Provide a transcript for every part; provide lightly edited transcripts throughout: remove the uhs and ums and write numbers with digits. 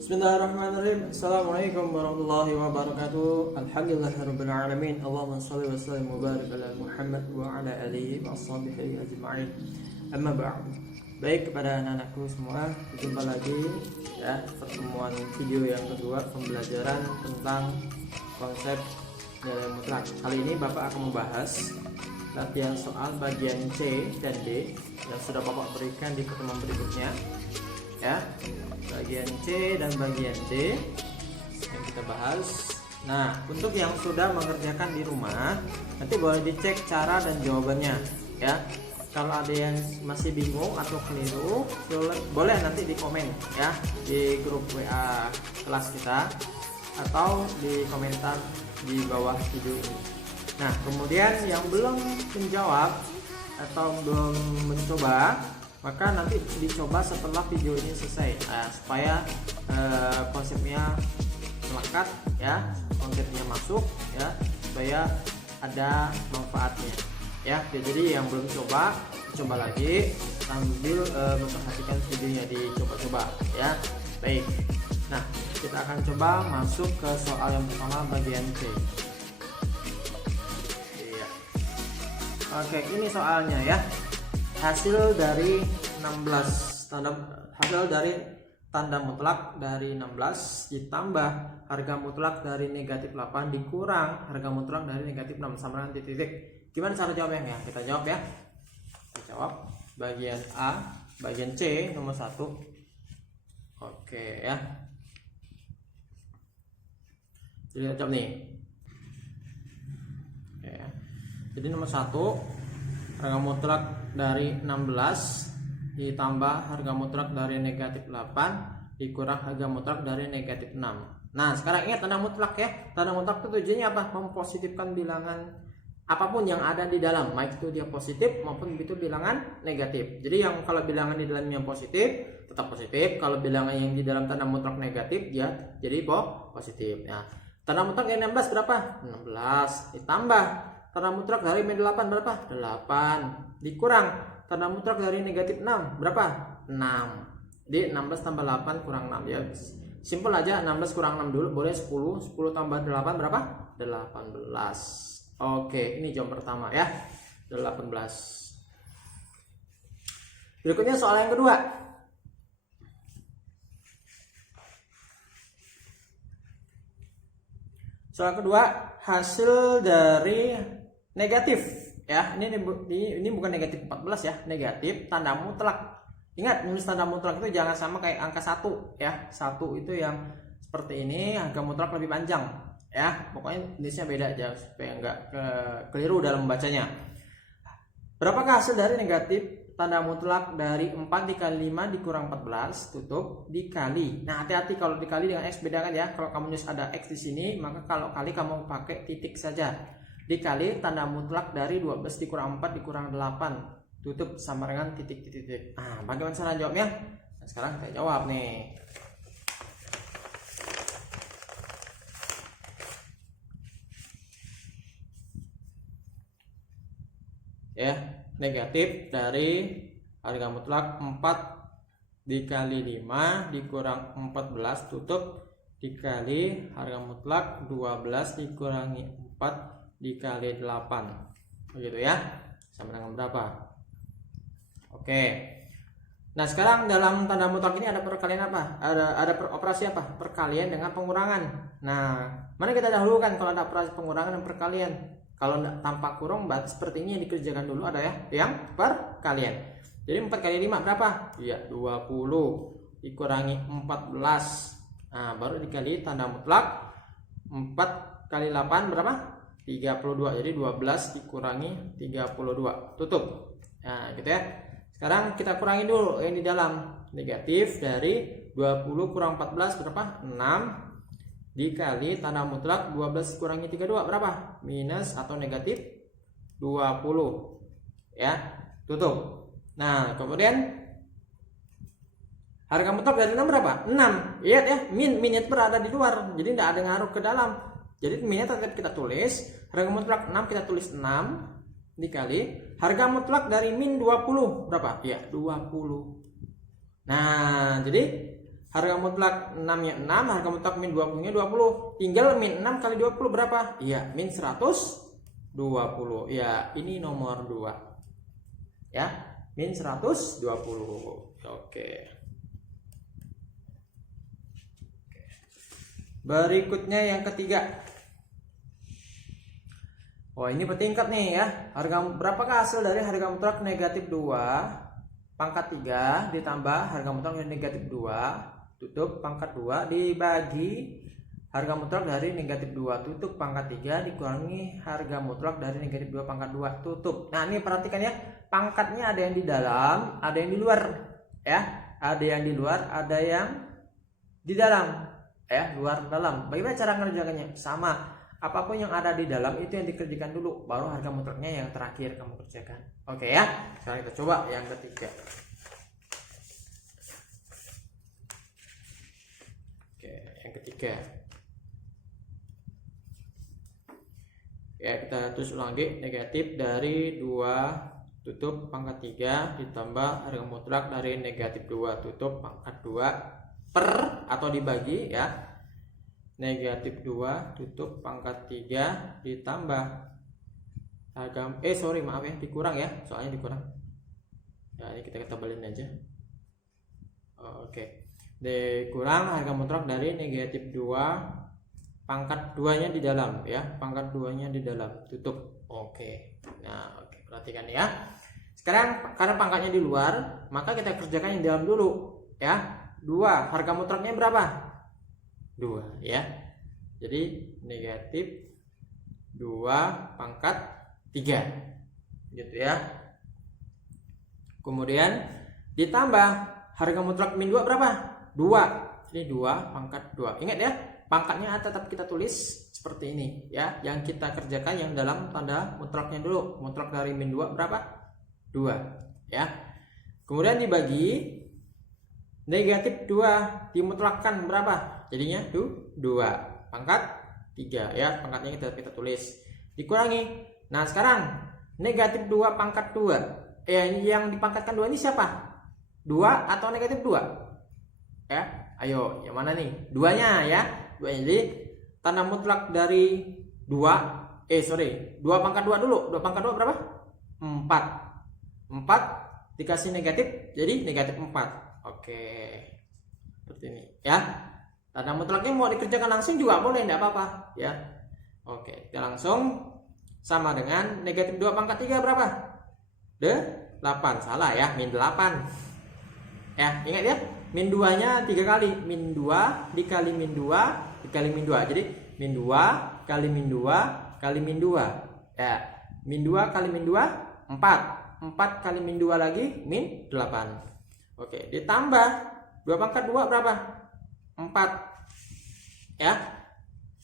Bismillahirrahmanirrahim. Assalamualaikum warahmatullahi wabarakatuh. Alhamdulillahirabbil alamin. Allahumma shalli wa sallim wa barik ala Muhammad wa ala alihi wa sahbihi ajma'in. Amma ba'd. Baik, kepada anak-anakku semua, jumpa lagi ya, pertemuan video yang kedua pembelajaran tentang konsep nilai mutlak. Kali ini Bapak akan membahas latihan soal bagian C dan D yang sudah Bapak berikan di pertemuan berikutnya. Ya, bagian C dan bagian D yang kita bahas. Nah, untuk yang sudah mengerjakan di rumah, nanti boleh dicek cara dan jawabannya ya. Kalau ada yang masih bingung atau keliru, boleh nanti di komen ya, di grup WA kelas kita atau di komentar di bawah video ini. Nah, kemudian yang belum menjawab atau belum mencoba, maka nanti dicoba setelah video ini selesai, supaya konsepnya melekat ya, konsepnya masuk ya, supaya ada manfaatnya ya. Jadi yang belum coba lagi sambil memperhatikan videonya, dicoba-coba ya. Baik, nah kita akan coba masuk ke soal yang pertama bagian C. Iya. Oke, ini soalnya ya. Hasil dari 16 tanda mutlak dari 16 ditambah harga mutlak dari negatif 8 dikurang harga mutlak dari negatif 6 sama dengan titik. Gimana cara jawabnya? Kita jawab ya. Kita jawab bagian A, bagian C nomor 1. Oke ya. Jadi kita jawab nih. Oke, ya. Jadi nomor 1, harga mutlak dari 16 ditambah harga mutlak dari negatif 8 dikurang harga mutlak dari negatif 6. Nah, sekarang ingat tanda mutlak ya. Tanda mutlak itu tujuannya apa? Mempositifkan bilangan apapun yang ada di dalam, baik itu dia positif maupun itu bilangan negatif. Jadi yang kalau bilangan di dalamnya positif tetap positif, kalau bilangan yang di dalam tanda mutlak negatif ya jadi positif. Nah, tanda mutlak dari 16 berapa? 16 ditambah tanda mutlak dari min 8 berapa? 8 dikurang tanda mutlak dari negatif 6 berapa? 6. Di 16 tambah 8 kurang 6 ya. Simpel aja, 16 kurang 6 dulu, boleh 10. 10 tambah 8 berapa? 18. Oke, ini jawaban pertama ya. 18. Berikutnya soal yang kedua. Soal kedua, hasil dari negatif ya. Ini bukan negatif 14 ya, negatif tanda mutlak. Ingat, nulis tanda mutlak itu jangan sama kayak angka 1 ya. 1 itu yang seperti ini, angka mutlak lebih panjang ya. Pokoknya nulisnya beda aja supaya nggak keliru dalam membacanya. Berapakah hasil dari negatif tanda mutlak dari 4 dikali 5 dikurang 14 tutup dikali. Nah, hati-hati kalau dikali dengan X, bedakan ya. Kalau kamu nulis ada X di sini, maka kalau kali kamu pakai titik saja. Dikali tanda mutlak dari 12 dikurang 4 dikurang 8 tutup sama dengan titik-titik. Nah, bagaimana cara jawabnya? Nah, sekarang kita jawab nih. Ya, negatif dari harga mutlak 4 dikali 5 dikurang 14 tutup dikali harga mutlak 12 dikurangi 4 dikali 8, begitu ya, sama dengan berapa? Oke, nah sekarang dalam tanda mutlak ini ada perkalian apa? Ada operasi apa? Perkalian dengan pengurangan. Nah, mana kita dahulukan kalau ada operasi pengurangan dan perkalian? Kalau tanpa kurung berarti seperti ini yang dikerjakan dulu ada ya, yang perkalian. Jadi 4 kali 5 berapa? Iya, 20 dikurangi 14. Nah, baru dikali tanda mutlak 4 kali 8 berapa? 32. Jadi 12 dikurangi 32 tutup. Nah, gitu ya. Sekarang kita kurangi dulu yang di dalam. Negatif dari 20 kurang 14 berapa? 6 dikali tanda mutlak 12 kurangi 32 berapa? Minus atau negatif 20 ya, tutup. Nah, kemudian harga mutlak dari 6 berapa? 6. Lihat ya, minnya berada di luar, jadi tidak ada ngaruh ke dalam. Jadi minnya tetap kita tulis, harga mutlak 6 kita tulis 6 dikali harga mutlak dari min 20 berapa? Ya, 20. Nah, jadi Harga mutlak 6-nya 6, harga mutlak min 20-nya 20. Tinggal min 6 kali 20 berapa? Iya, min 120. Ya, ini nomor 2. Ya, min 120. Oke. Berikutnya yang ketiga. Oh, ini bertingkat nih ya. Berapakah hasil dari harga mutlak negatif 2 pangkat 3 ditambah harga mutlak negatif 2 tutup pangkat 2 dibagi harga mutlak dari negatif 2 tutup pangkat 3 dikurangi harga mutlak dari negatif 2 pangkat 2 tutup. Nah, ini perhatikan ya. Pangkatnya ada yang di dalam, ada yang di luar ya. Ada yang di luar, ada yang di dalam. Ya, luar dalam. Bagaimana cara mengerjakannya? Sama. Apapun yang ada di dalam itu yang dikerjakan dulu, baru harga mutlaknya yang terakhir kamu kerjakan. Oke ya. Sekarang kita coba yang ketiga. Oke, yang ketiga. Ya, kita tulis ulang lagi. Negatif dari 2 tutup pangkat 3 ditambah harga mutlak dari negatif 2 tutup pangkat 2 per atau dibagi ya. Negatif 2 tutup pangkat 3 ditambah harga maaf ya, dikurang ya, soalnya dikurang ya, ini kita tebalin aja. Oke, dikurang harga mutlak dari negatif 2 pangkat 2 nya di dalam ya, pangkat 2 nya di dalam tutup. Oke, nah oke, perhatikan ya. Sekarang karena pangkatnya di luar, maka kita kerjakan yang dalam dulu ya. 2, harga mutlaknya berapa? 2 ya. Jadi negatif 2 pangkat 3 gitu ya. Kemudian ditambah harga mutlak min 2 berapa? 2. Ini 2 pangkat 2. Ingat ya, pangkatnya tetap kita tulis seperti ini ya. Yang kita kerjakan yang dalam tanda mutlaknya dulu. Mutlak dari min 2 berapa? 2 ya. Kemudian dibagi negatif 2 dimutlakkan berapa? Jadinya 2 pangkat 3 ya, pangkatnya kita tulis. Dikurangi. Nah, sekarang negatif 2 pangkat 2. Yang dipangkatkan 2 ini siapa? 2 atau negatif 2? Ya, ayo, yang mana nih? 2-nya ya. 2-nya. Jadi tanda mutlak dari 2 pangkat 2 dulu. 2 pangkat 2 berapa? 4 dikasih negatif jadi negatif 4. Oke, seperti ini ya. Tanda mutlaknya mau dikerjakan langsung juga boleh, tidak apa-apa ya. Oke, kita langsung sama dengan negatif 2 pangkat 3 berapa? 8. Salah ya, min 8 ya. Ingat ya, min 2 nya 3 kali. Min 2 dikali min 2 dikali min 2. Jadi min 2 kali min 2 kali min 2 ya. Min 2 kali min 2 4 kali min 2 lagi min 8. Oke, ditambah 2 pangkat 2 berapa? 4 ya,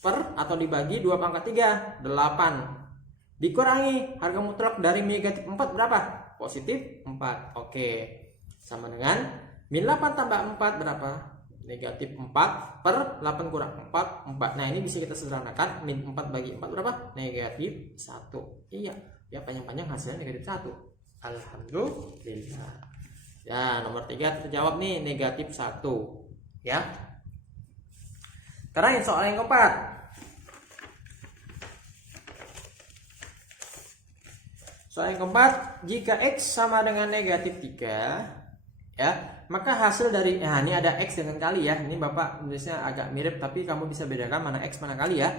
per atau dibagi 2 pangkat 3 8 dikurangi harga mutlak dari negatif 4 berapa? Positif 4. Oke, sama dengan min 8 tambah 4 berapa? Negatif 4 per 8 kurang 4 4. Nah, ini bisa kita sederhanakan. Min 4 bagi 4 berapa? Negatif 1. Iya ya, panjang-panjang hasilnya negatif 1. Alhamdulillah ya. Nomor 3 terjawab nih, negatif 1 ya. Sekarang soal yang keempat. Soal yang keempat, jika X sama dengan negatif 3 ya, maka hasil dari ini ada X dengan kali ya. Ini Bapak tulisnya agak mirip, tapi kamu bisa bedakan mana X mana kali ya.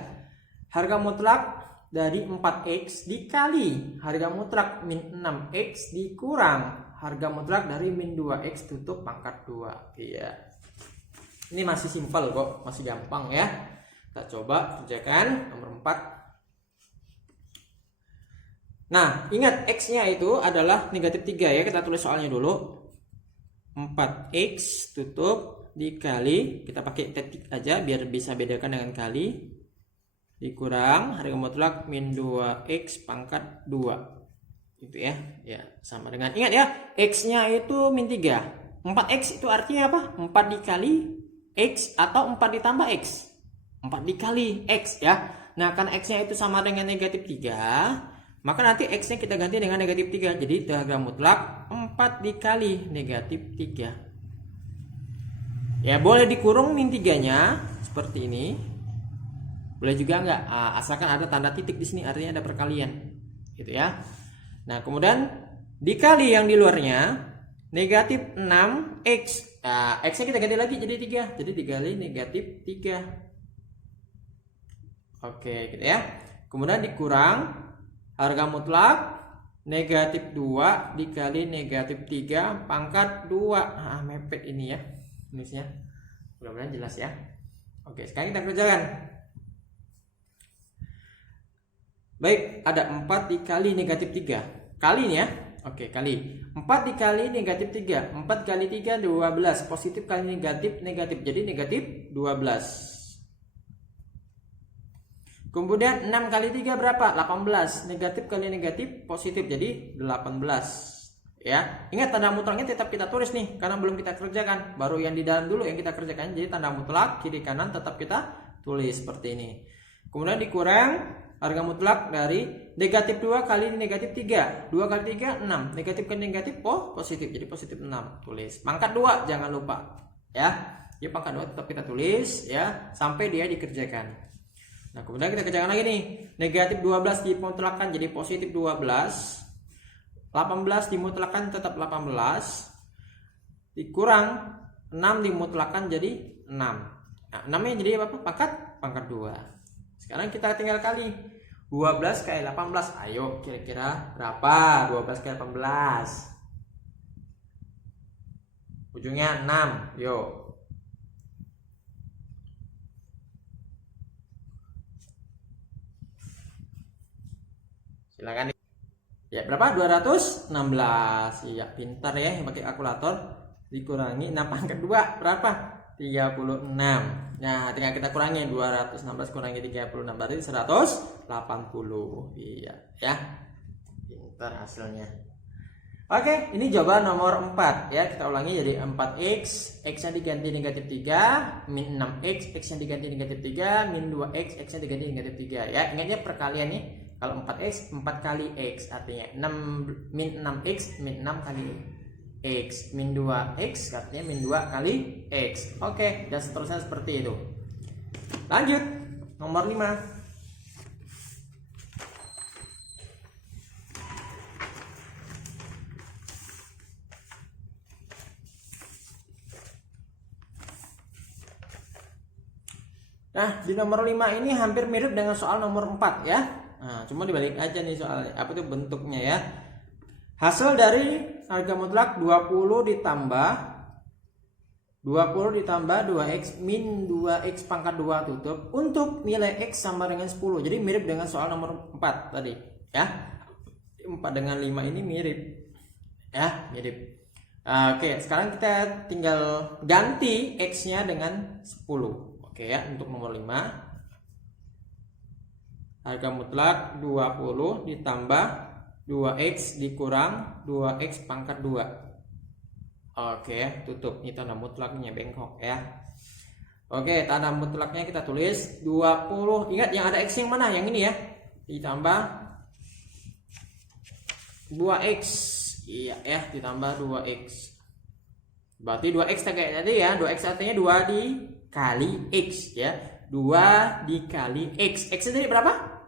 Harga mutlak dari 4X dikali harga mutlak min 6X dikurang harga mutlak dari min 2X tutup pangkat 2. Iya. Ini masih simpel kok, masih gampang ya. Kita coba kerjakan nomor 4. Nah, ingat X-nya itu adalah negatif 3 ya. Kita tulis soalnya dulu. 4X tutup dikali, kita pakai titik aja biar bisa bedakan dengan kali, dikurang harga mutlak min 2X pangkat 2. Itu ya. Ya, sama dengan, ingat ya, X-nya itu min 3. 4X itu artinya apa? 4 dikali X atau 4 ditambah X. 4 dikali X ya. Nah, karena X-nya itu sama dengan negatif 3, maka nanti X-nya kita ganti dengan negatif 3. Jadi harga mutlak 4 dikali negatif 3 Ya, boleh dikurung min 3-nya seperti ini. Boleh juga enggak, asalkan ada tanda titik di sini artinya ada perkalian. Gitu ya. Nah, kemudian dikali yang di luarnya negatif 6x. Nah, x-nya kita ganti lagi jadi 3. Jadi dikali negatif 3. Oke, gitu ya. Kemudian dikurang harga mutlak negatif 2 dikali negatif 3 pangkat 2. Mepet ini ya tulisnya. Mudah-mudahan jelas ya. Oke, sekarang kita kerjakan. Baik, ada 4 dikali negatif 3. Kali ini ya. Oke, kali. 4 dikali negatif 3. 4 kali 3, 12. Positif kali negatif, negatif. Jadi negatif 12. Kemudian 6 kali 3 berapa? 18. Negatif kali negatif, positif. Jadi 18. Ya, ingat tanda mutlaknya tetap kita tulis nih. Karena belum kita kerjakan. Baru yang di dalam dulu yang kita kerjakan. Jadi tanda mutlak, kiri kanan tetap kita tulis seperti ini. Kemudian dikurang harga mutlak dari negatif 2 kali negatif 3. 2 kali 3, 6. Negatif kali negatif, positif. Jadi positif 6. Tulis. Pangkat 2, jangan lupa. Ya. Jadi pangkat 2 tetap kita tulis. Ya. Sampai dia dikerjakan. Nah, kemudian kita kerjakan lagi nih. Negatif 12 dimutlakan jadi positif 12. 18 dimutlakan tetap 18. Dikurang 6 dimutlakan jadi 6. Nah, 6-nya jadi apa? Pangkat 2. Sekarang kita tinggal kali 12 kali 18. Ayo kira-kira berapa 12 kali 18? Ujungnya 6. Yuk. Silakan. Ya, berapa? 216. Iya, pintar ya yang pakai kalkulator. Dikurangi 6 pangkat 2 berapa? 36. Nah, tinggal kita kurangi 216 kurangi 36 berarti 180. Iya, ya. Pintar hasilnya. Oke, ini jawaban nomor 4 ya. Kita ulangi jadi 4x, x-nya diganti negatif 3, min 6x, x-nya diganti negatif 3, min 2x, x-nya diganti negatif 3 ya. Ingatnya perkalian nih. Kalau 4x 4 kali x artinya 6 min 6x min 6 kali x min 2x artinya min 2 kali x. Oke, dan seterusnya seperti itu. Lanjut nomor 5. Nah, di nomor 5 ini hampir mirip dengan soal nomor 4 ya. Nah, cuma dibalik aja nih soalnya. Apa itu bentuknya ya? Hasil dari harga mutlak 20 ditambah 2x min 2x pangkat 2 tutup untuk nilai x sama dengan 10. Jadi mirip dengan soal nomor 4 tadi ya. 4 dengan 5 ini mirip. Ya, mirip. Oke, sekarang kita tinggal ganti x-nya dengan 10. Oke ya, untuk nomor 5. Harga mutlak 20 ditambah 2x dikurang 2x pangkat 2. Oke, tutup. Ini tanda mutlaknya bengkok ya. Oke, tanda mutlaknya kita tulis 20. Ingat yang ada x yang mana? Yang ini ya. Ditambah 2x. Iya ya, ditambah 2x. Berarti 2x kayak tadi ya. 2x artinya 2 dikali x ya. 2 dikali x. X tadi berapa?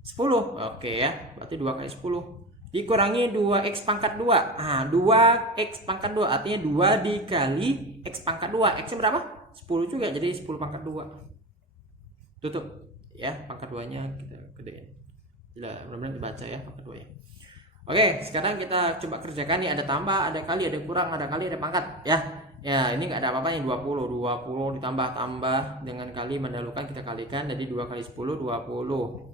10. Oke ya, berarti 2 kali 10 dikurangi 2x pangkat 2. Nah, 2x pangkat 2 artinya 2 dikali x pangkat 2. X berapa? 10 juga, jadi 10 pangkat 2. Tutup ya, pangkat 2 nya kita gedein. Benar-benar dibaca ya pangkat 2 ya. Oke, sekarang kita coba kerjakan nih. Ada tambah, ada kali, ada kurang, ada kali, ada pangkat ya. Ya, ini nggak ada apa-apanya. 20 ditambah tambah dengan kali mendahulukan kita kalikan, jadi 2 kali 10 20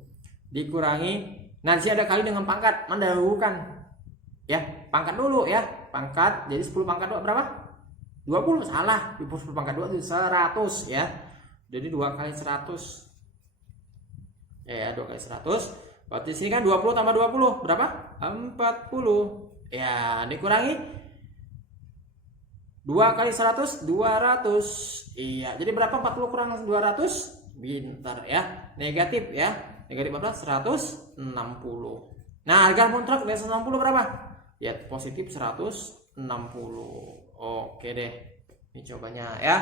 dikurangi nanti ada kali dengan pangkat mendahulukan ya, pangkat dulu ya, pangkat. Jadi 10 pangkat 2 berapa? 20. Salah, 10 pangkat 2 itu 100 ya. Jadi 2 kali 100 ya, 2 kali 100 berarti sini kan 20 tambah 20 berapa? 40 ya, dikurangi 2 kali 100 200. Iya, jadi berapa 40 kurang 200? Pintar ya, negatif ya. Negatif berapa? 160. Nah, harga mutlak dari 160 berapa? Ya, positif 160. Oke deh. Ini jawabannya ya.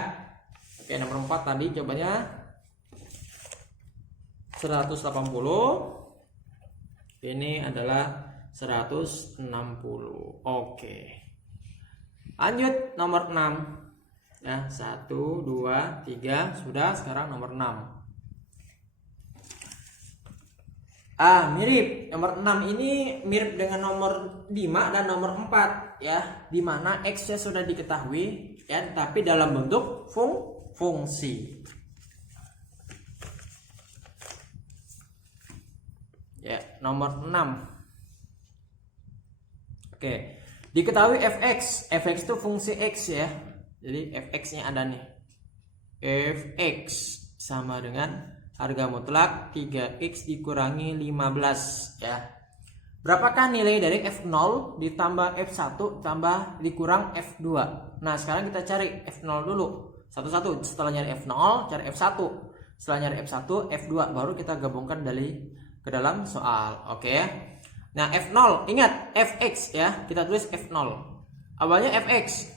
Oke, nomor 4 tadi jawabannya 180. Ini adalah 160. Oke. Lanjut nomor 6. Ya, 1 2 3 sudah. Sekarang nomor 6. Mirip. Nomor 6 ini mirip dengan nomor 5 dan nomor 4 ya, dimana X-nya sudah diketahui ya, tapi dalam bentuk fungsi. Ya, nomor 6. Oke. Diketahui fx. Fx itu fungsi x ya. Jadi fx-nya ada nih. Fx sama dengan harga mutlak 3x dikurangi 15 ya. Berapakah nilai dari f0 ditambah f1 tambah dikurang f2? Nah, sekarang kita cari f0 dulu. Satu-satu. Setelah nyari f0, cari f1. Setelah nyari f1, f2 baru kita gabungkan ke dalam soal. Oke. Nah, f0 ingat fx ya. Kita tulis f0. Awalnya fx.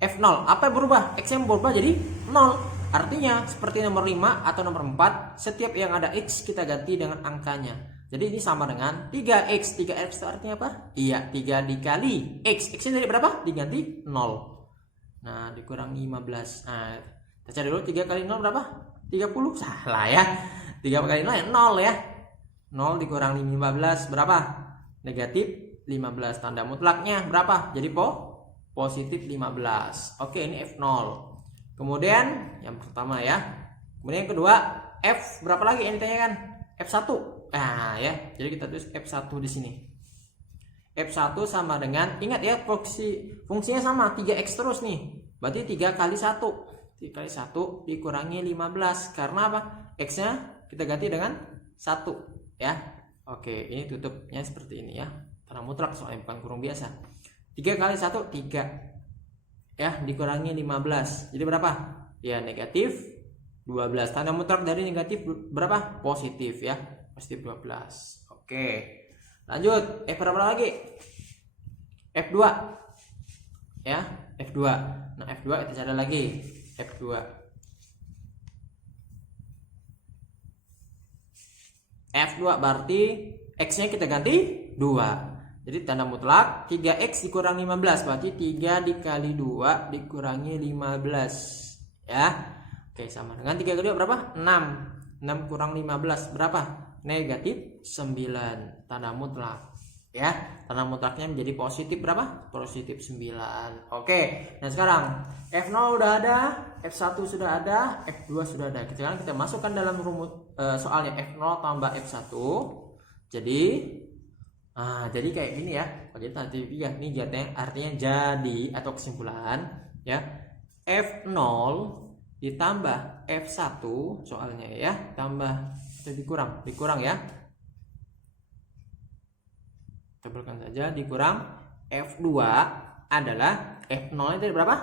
F0 apa yang berubah? X yang berubah jadi 0. Artinya seperti nomor 5 atau nomor 4, setiap yang ada x kita ganti dengan angkanya. Jadi ini sama dengan 3x. 3x itu artinya apa? Iya, 3 dikali x. X-nya dari berapa? Diganti 0. Nah, dikurang 15. Nah, kita cari dulu 3 kali 0 berapa? 30. Salah ya. 3 kali 0 ya 0 ya. 0 dikurangi 15 berapa? Negatif 15. Tanda mutlaknya berapa? Jadi positif 15. Oke, ini F0. Kemudian yang pertama ya. Kemudian yang kedua, F berapa lagi yang ditanyakan? F1. Nah, ya. Jadi kita tulis F1 di sini. F1 sama dengan, ingat ya, fungsinya sama 3x terus nih. Berarti 3 kali 1. 3 kali 1 dikurangi 15. Karena apa? X-nya kita ganti dengan 1. Ya, oke, ini tutupnya seperti ini ya. Tanda mutlak soalnya bukan kurung biasa. 3 kali 1 3 ya, dikurangi 15. Jadi berapa? Ya, negatif 12. Tanda mutlak dari negatif berapa? Positif ya, positif 12. Oke, lanjut. F berapa lagi? F2 ya, F2. Nah, F2 kita cari lagi. F2 berarti X-nya kita ganti 2. Jadi tanda mutlak 3x dikurang 15 berarti 3 dikali 2 dikurangi 15 ya. Oke, sama dengan 3 kali 2 berapa? 6. 6 kurang 15 berapa? Negatif 9. Tanda mutlak ya. Tanda mutlaknya menjadi positif berapa? Positif 9. Oke. Nah, sekarang F0 udah ada, F1 sudah ada, F2 sudah ada. Sekarang kita masukkan dalam rumus soalnya F0 tambah F1. Jadi kayak gini ya. Jadi tadi ya, ini artinya jadi atau kesimpulan ya. F0 ditambah F1 soalnya ya, tambah atau dikurang ya. Tabelkan saja, dikurang F2 adalah F0 itu berapa?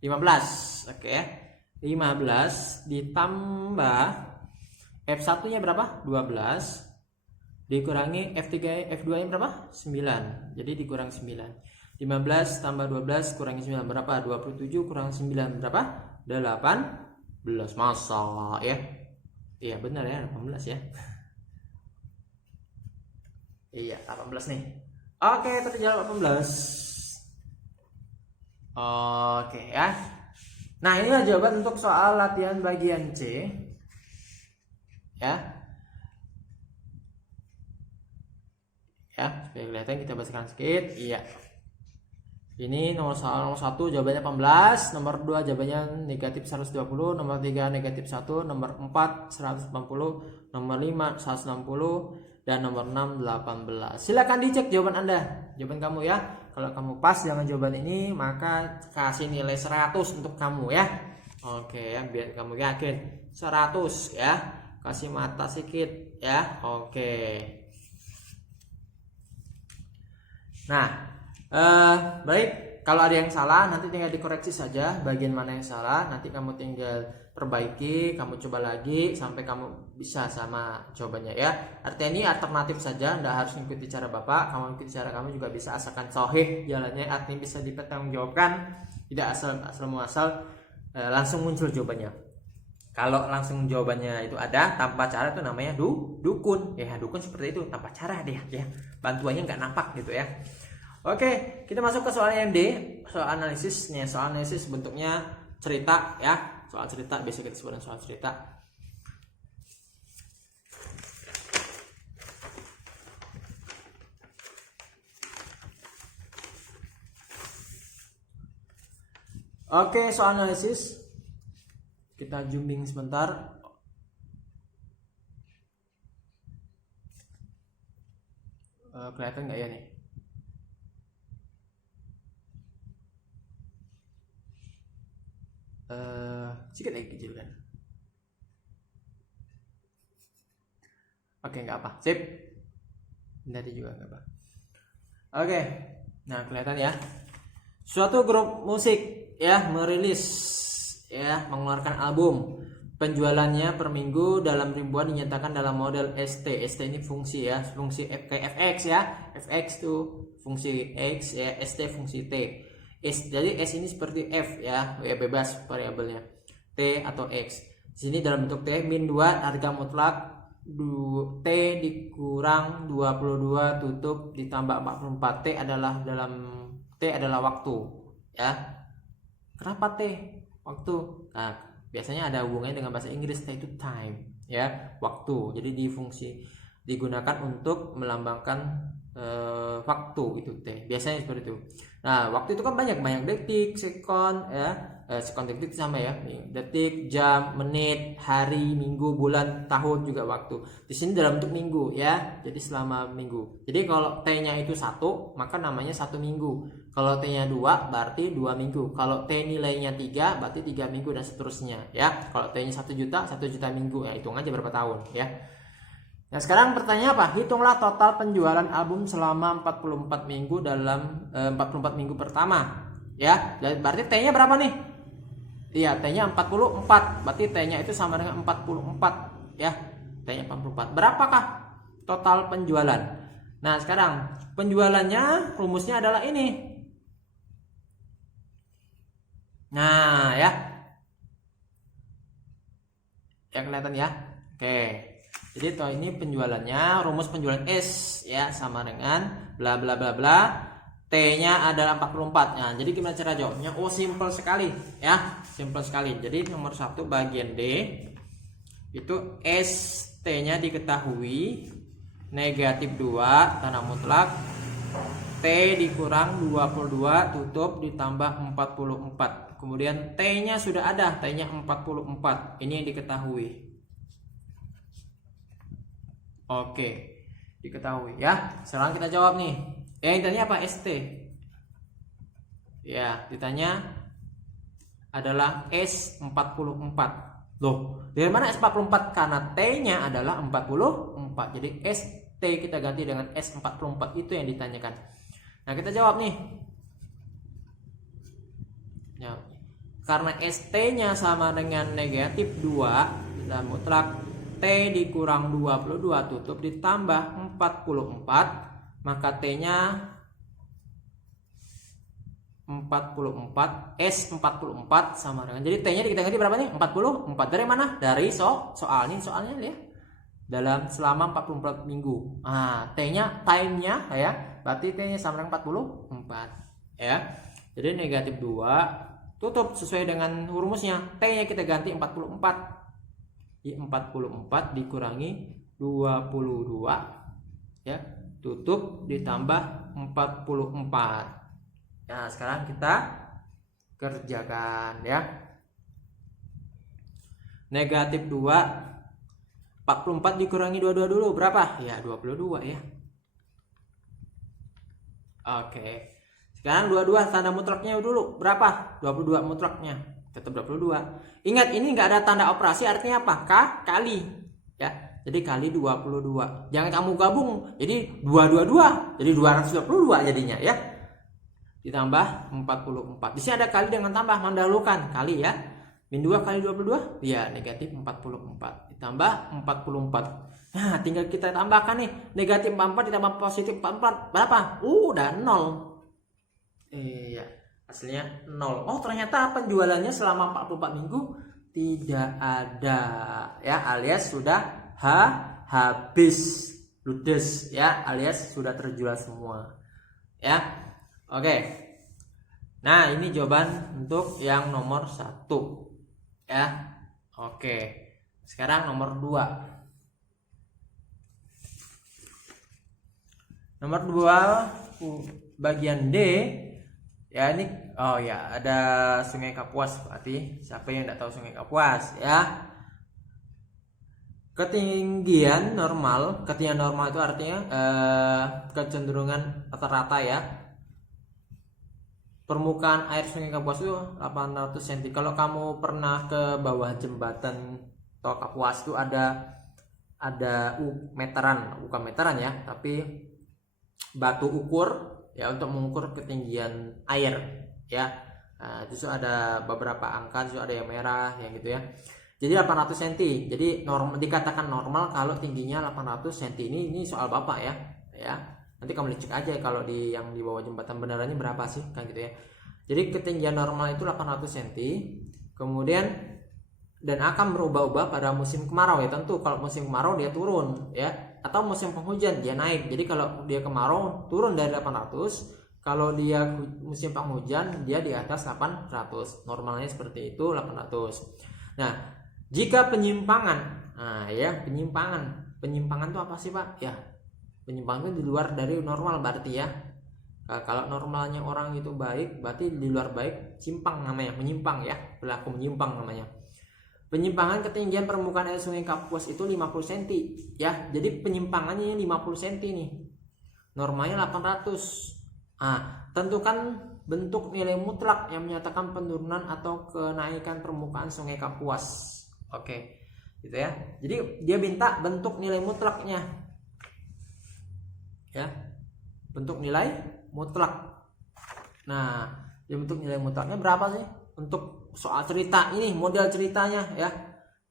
15. Oke. 15 ditambah F1 nya berapa? 12 dikurangi F3 F2 nya berapa? 9. Jadi dikurang 9. 15 tambah 12 kurangi 9 berapa? 27 kurang 9 berapa? 18. Masa ya? Iya benar ya, 18 ya. Iya, 18 nih. Oke, terjawab 18. Oke ya. Nah, inilah jawaban untuk soal latihan bagian C. Ya. Ya, supaya kelihatan kita bacakan sedikit. Iya. Ini soal nomor 1 jawabannya 18, nomor 2 jawabannya negatif 120, nomor 3 negatif 1, nomor 4 180, nomor 5 160, dan nomor 6 18. Silakan dicek jawaban Anda, jawaban kamu ya. Kalau kamu pas dengan jawaban ini, maka kasih nilai 100 untuk kamu ya. Oke ya, biar kamu yakin 100 ya. Kasih mata sedikit ya. Oke. Nah, baik, kalau ada yang salah nanti tinggal dikoreksi saja bagian mana yang salah, nanti kamu tinggal perbaiki, kamu coba lagi sampai kamu bisa sama jawabannya ya. Artinya ini alternatif saja, Anda harus mengikuti cara Bapak, kamu mengikuti cara kamu juga bisa, asalkan sahih jalannya, artinya bisa dipertanggungjawabkan Tidak asal muasal langsung muncul jawabannya. Kalau langsung jawabannya itu ada tanpa cara itu namanya dukun. Ya, dukun seperti itu, tanpa cara dia ya. Bantuannya nggak nampak gitu ya. Oke, kita masuk ke soal yang D, soal analisisnya. Soal analisis bentuknya cerita ya. Soal cerita biasa kita sebutkan soal cerita. Oke, soal analisis. Kita zooming sebentar. Kelihatan nggak ya nih? Sedikit lagi kecil kan? Oke, nggak apa. Sip. Nanti juga nggak apa. Oke, nah kelihatan ya. Suatu grup musik ya merilis ya mengeluarkan album. Penjualannya per minggu dalam ribuan dinyatakan dalam model ST. ST ini fungsi ya, fungsi kayak fx ya. Fx itu fungsi x ya, ST fungsi t. Jadi S ini seperti F ya bebas variabelnya. T atau X. Sini dalam bentuk T min 2 harga mutlak T dikurang 22 tutup ditambah 44. T adalah waktu ya. Kenapa T? Waktu. Nah, biasanya ada hubungannya dengan bahasa Inggris. T itu time ya, waktu. Jadi digunakan untuk melambangkan waktu itu T. Biasanya seperti itu. Nah, waktu itu kan banyak detik, sekon ya. Sekon detik sama ya. Detik, jam, menit, hari, minggu, bulan, tahun juga waktu. Di sini dalam bentuk minggu ya. Jadi selama minggu. Jadi kalau T-nya itu 1, maka namanya 1 minggu. Kalau T-nya 2 berarti 2 minggu. Kalau T nilainya 3 berarti 3 minggu dan seterusnya ya. Kalau T-nya 1 juta, 1 juta minggu ya, hitung aja berapa tahun ya. Nah, sekarang pertanyaan apa? Hitunglah total penjualan album selama 44 minggu dalam 44 minggu pertama. Ya, berarti T-nya berapa nih? Iya, T-nya 44. Berarti T-nya itu sama dengan 44 ya. T-nya 44. Berapakah total penjualan? Nah, sekarang penjualannya rumusnya adalah ini. Nah, ya. Ya kelihatan ya. Oke. Jadi ini penjualannya, rumus penjualan S ya sama dengan bla bla bla bla. T-nya adalah 44. Nah, jadi gimana cara jawabnya? Oh, simple sekali ya. Simple sekali. Jadi nomor 1 bagian D itu ST-nya diketahui negatif 2 tanda mutlak T dikurang 22 tutup ditambah 44. Kemudian T-nya sudah ada, T-nya 44. Ini yang diketahui. Oke, diketahui ya. Sekarang kita jawab nih. Yang ditanya apa? ST. Ya, ditanya adalah S44. Loh, dari mana S44? Karena T-nya adalah 44. Jadi ST kita ganti dengan S44, itu yang ditanyakan. Nah, kita jawab nih. Ya, karena ST-nya sama dengan negatif 2 dan mutlak T dikurang 22 tutup ditambah 44, maka T-nya 44, S44 sama dengan, jadi T-nya kita ganti berapa nih? 44. Dari mana? Dari soalnya ya. Dalam selama 44 minggu. Nah, T-nya time-nya ya, berarti T-nya sama dengan 44 ya. Jadi negatif 2 tutup sesuai dengan rumusnya. T-nya kita ganti 44. 44 dikurangi 22 ya, tutup ditambah 44. Nah, sekarang kita kerjakan ya. Negatif 2, 44 dikurangi 22 dulu berapa? Ya 22 ya. Oke. Sekarang 22 tanda mutlaknya dulu berapa? 22 mutlaknya. Tetap 22. Ingat, ini nggak ada tanda operasi, artinya apa? Kali ya. Jadi kali 22. Jangan kamu gabung. Jadi 222. Jadi 222 jadinya ya. Ditambah 44. Di sini ada kali dengan tambah, mendahulukan kali ya. Min 2 kali 22 ya negatif 44. Ditambah 44. Nah, tinggal kita tambahkan nih. Negatif 44 ditambah positif 44 berapa? Udah 0. Iya. hasilnya 0. Oh, ternyata penjualannya selama 44 minggu tidak ada ya, alias sudah habis, ludes ya, alias sudah terjual semua ya. Oke. Nah, ini jawaban untuk yang nomor 1 ya. Oke. Sekarang nomor 2. Nomor 2 bagian D ya, ini oh ya, ada Sungai Kapuas. Berarti siapa yang tidak tahu Sungai Kapuas ya? Ketinggian normal itu artinya kecenderungan rata-rata ya. Permukaan air Sungai Kapuas itu 800 cm. Kalau kamu pernah ke bawah jembatan Tol Kapuas itu ada meteran, bukan meteran ya, tapi batu ukur ya untuk mengukur ketinggian air ya. Nah, itu ada beberapa angka, itu ada yang merah yang gitu ya. Jadi 800 cm. Jadi dikatakan normal kalau tingginya 800 cm. Ini soal Bapak ya. Ya. Nanti kamu cek aja kalau yang di bawah jembatan benerannya berapa sih kan gitu ya. Jadi ketinggian normal itu 800 cm. Kemudian dan akan berubah-ubah pada musim kemarau ya. Tentu kalau musim kemarau dia turun ya, atau musim penghujan dia naik. Jadi kalau dia kemarau turun dari 800, kalau dia musim penghujan dia di atas 800. Normalnya seperti itu 800. Nah, jika penyimpangan, nah ya, penyimpangan itu apa sih Pak? Ya, penyimpangan itu di luar dari normal berarti ya. Nah, kalau normalnya orang itu baik, berarti di luar baik, simpang namanya, menyimpang ya, perilaku menyimpang namanya. Penyimpangan ketinggian permukaan air Sungai Kapuas itu 50 cm ya. Jadi penyimpangannya 50 cm nih. Normalnya 800. Nah, tentukan bentuk nilai mutlak yang menyatakan penurunan atau kenaikan permukaan Sungai Kapuas. Oke. Gitu ya. Jadi dia minta bentuk nilai mutlaknya. Ya. Bentuk nilai mutlak. Nah, bentuk nilai mutlaknya berapa sih? Untuk soal cerita ini, model ceritanya ya,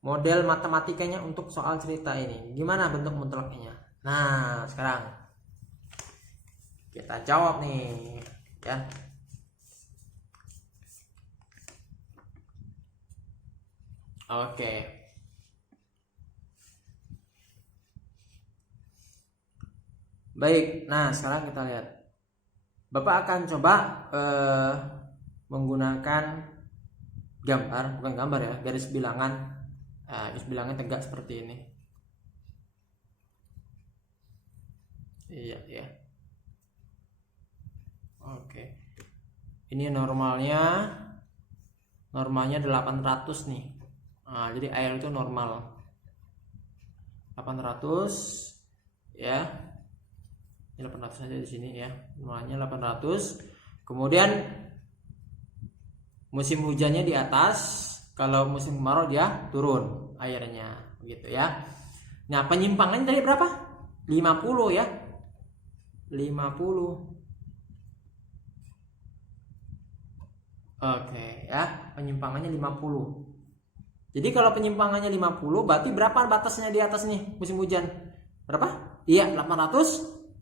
model matematikanya untuk soal cerita ini, gimana bentuk mutlaknya. Nah, sekarang kita jawab nih ya. Oke. Baik, nah sekarang kita lihat. Bapak akan coba menggunakan gambar, bukan gambar ya, garis bilangan. Garis bilangan tegak seperti ini. Iya ya. Oke. Ini normalnya 800 nih. Nah, jadi air itu normal 800 ya. Ini 800 aja di sini ya. Normalnya 800. Kemudian musim hujannya di atas, kalau musim kemarau dia turun airnya begitu ya. Nah, penyimpangannya dari berapa? 50 ya. 50. Oke ya, penyimpangannya 50. Jadi kalau penyimpangannya 50, berarti berapa batasnya di atas nih musim hujan? Berapa? Iya, 850.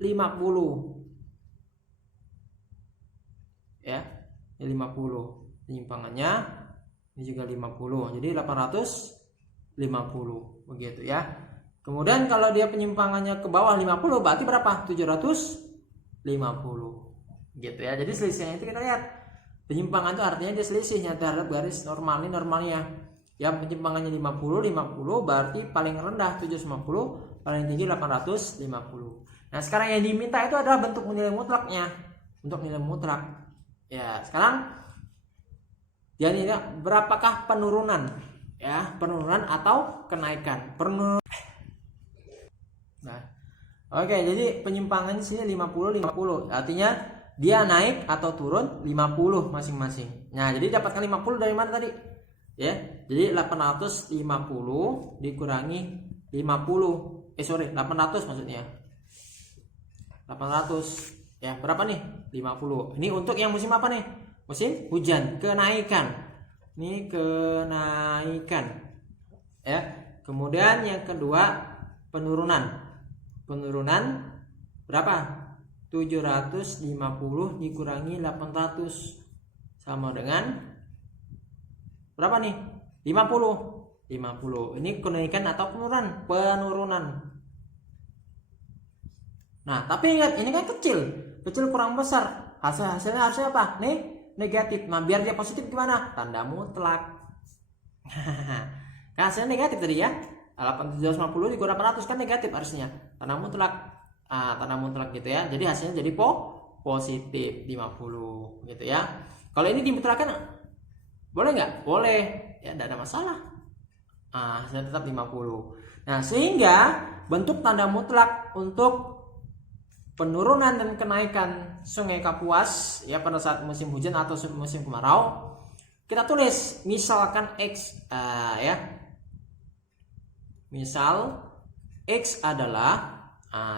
Ya, ini 50. Penyimpangannya ini juga 50. Jadi 850 begitu ya. Kemudian kalau dia penyimpangannya ke bawah 50, berarti berapa? 750. Gitu ya. Jadi selisihnya itu kita lihat. Penyimpangan itu artinya dia selisihnya terhadap garis normal. Ini normalnya. Yang penyimpangannya 50 berarti paling rendah 750, paling tinggi 850. Nah, sekarang yang diminta itu adalah bentuk nilai mutlaknya. Untuk nilai mutlak. Ya, sekarang dia ini berapakah penurunan? Ya, penurunan atau kenaikan? Nah, oke, jadi penyimpangan di sini 50. Artinya dia naik atau turun 50 masing-masing. Nah, jadi dapatkan 50 dari mana tadi? Ya, jadi 850 dikurangi 50. 800 maksudnya. 800. Ya, berapa nih? 50. Ini untuk yang musim apa nih? Musim hujan, kenaikan. Ini kenaikan. Ya. Kemudian yang kedua penurunan. Penurunan berapa? 750 dikurangi 800. sama dengan berapa nih? 50. Ini kenaikan atau penurunan. Nah, tapi ingat ini kan kecil kurang besar. Hasilnya harusnya apa? Nih, negatif. Nah, biar dia positif gimana? Tanda mutlak. Kan hasilnya negatif tadi ya. 750 dikurangi 800 kan negatif harusnya. Tanda mutlak gitu ya. Jadi hasilnya jadi positif 50 gitu ya. Kalau ini dimutlakkan boleh nggak? Boleh. Ya, tidak ada masalah. Hasilnya tetap 50. Nah, sehingga bentuk tanda mutlak untuk penurunan dan kenaikan Sungai Kapuas ya pada saat musim hujan atau musim kemarau kita tulis misalkan X ya. Misal X adalah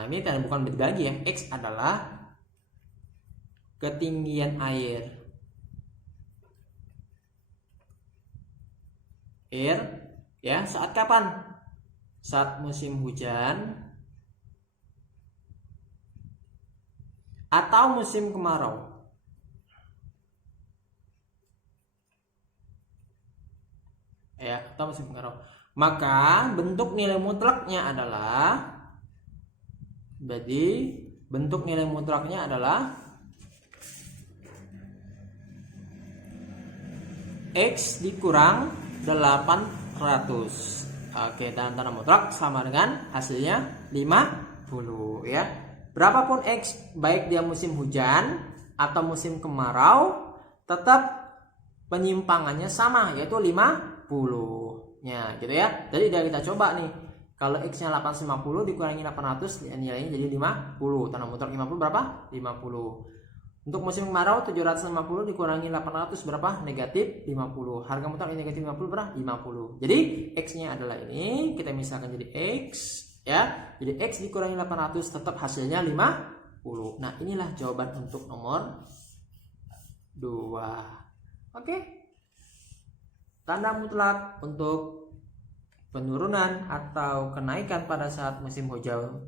ini bukan dibagi ya. X adalah ketinggian air ya saat kapan? Saat musim hujan atau musim kemarau. Ya, atau musim kemarau. Maka bentuk nilai mutlaknya adalah X dikurang 800. Oke, dan tanda mutlak sama dengan hasilnya 50 ya. Berapapun X, baik dia musim hujan atau musim kemarau, tetap penyimpangannya sama, yaitu 50-nya gitu ya. Jadi kita coba nih, kalau X-nya 850 dikurangi 800, nilainya jadi 50. Tanda mutlak 50 berapa? 50. Untuk musim kemarau 750 dikurangi 800 berapa? Negatif 50. Harga mutlak negatif 50 berapa? 50. Jadi X-nya adalah ini, kita misalkan jadi X ya, jadi X dikurangi 800 tetap hasilnya 50. Nah, inilah jawaban untuk nomor 2. Oke. Tanda mutlak untuk penurunan atau kenaikan pada saat musim hujan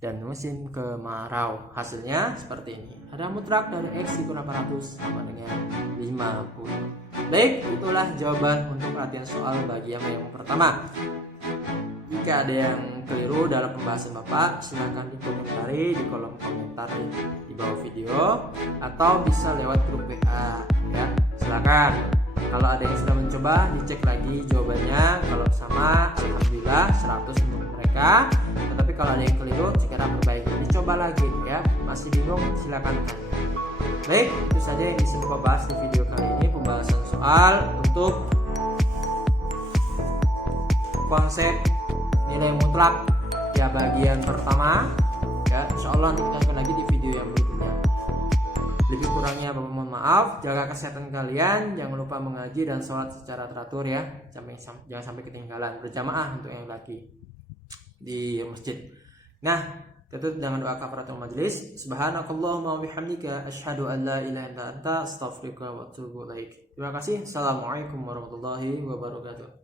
dan musim kemarau. Hasilnya seperti ini. Ada mutlak dari X dikurangi 800 sama dengan 50. Baik, itulah jawaban untuk perhatian soal bagian yang pertama. Jika ada yang keliru dalam pembahasan Bapak, silahkan dikomentari di kolom komentar di bawah video atau bisa lewat grup WA ya. Silakan. Kalau ada yang sudah mencoba, dicek lagi jawabannya. Kalau sama, alhamdulillah 100 untuk mereka. Tetapi kalau ada yang keliru, segera perbaiki. Dicoba lagi ya. Masih bingung, silakan tanya. Baik, itu saja yang bisa Bapak bahas di video kali ini, pembahasan soal untuk konsep nilai mutlak ya bagian pertama ya. Insyaallah nanti kita akan lagi di video yang berikutnya. Lebih kurangnya Bapak mohon maaf. Jaga kesehatan kalian, jangan lupa mengaji dan sholat secara teratur ya. Jangan sampai ketinggalan berjamaah untuk yang laki di masjid. Nah, tutup dengan doa kafaratul majelis. Subhanakallahumma wa bihamdika asyhadu an la ilaha illa anta astaghfiruka wa atubu ilaik. Terima kasih. Assalamualaikum warahmatullahi wabarakatuh.